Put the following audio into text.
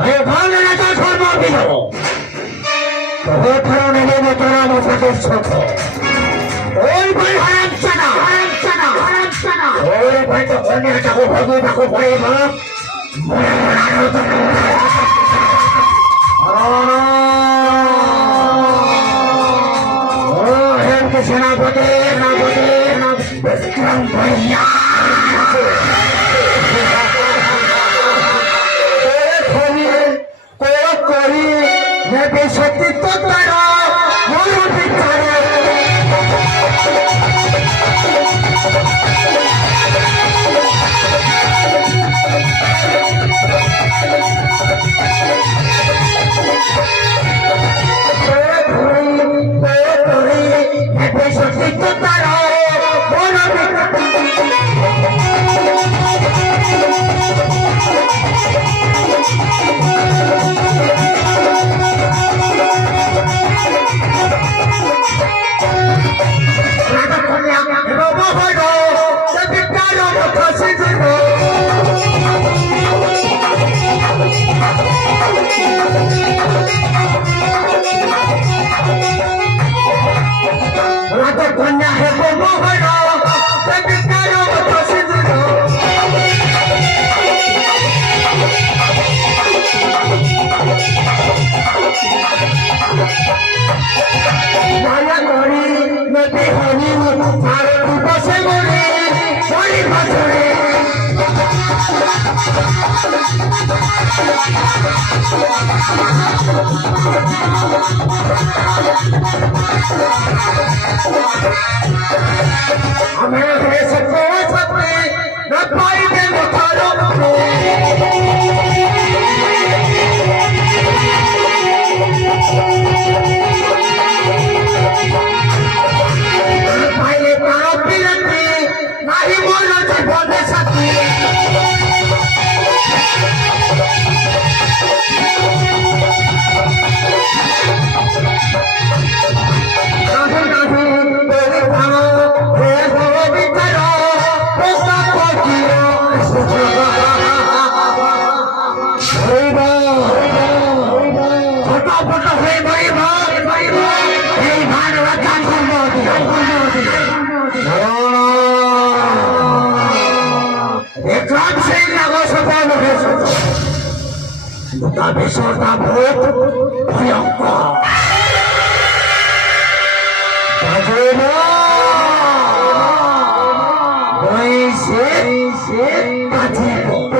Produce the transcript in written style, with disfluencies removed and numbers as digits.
এই ভালো না তো ধর্ম দিল তোর ধরনে নেবে তোরা মশাদের ছোট ওই ভাই হারাম চানা ওই ভাই তো অনেক টাকা ভাগে টাকা পড়ে মা সেনাপতি বিক্রম ভাইয়া সত্যি তো তারা সত্যি তো তারা কন্যা হে মায়া করি নদী হরি আর বসে মরে হরি বছরে আমার হয়েছে পৌঁছাতে না পাইবে মতারো পাইলে তারা পিরাতে নাহি মনে জীবনে সাথী বেসরটা ভোট ভয়ঙ্কর কাছে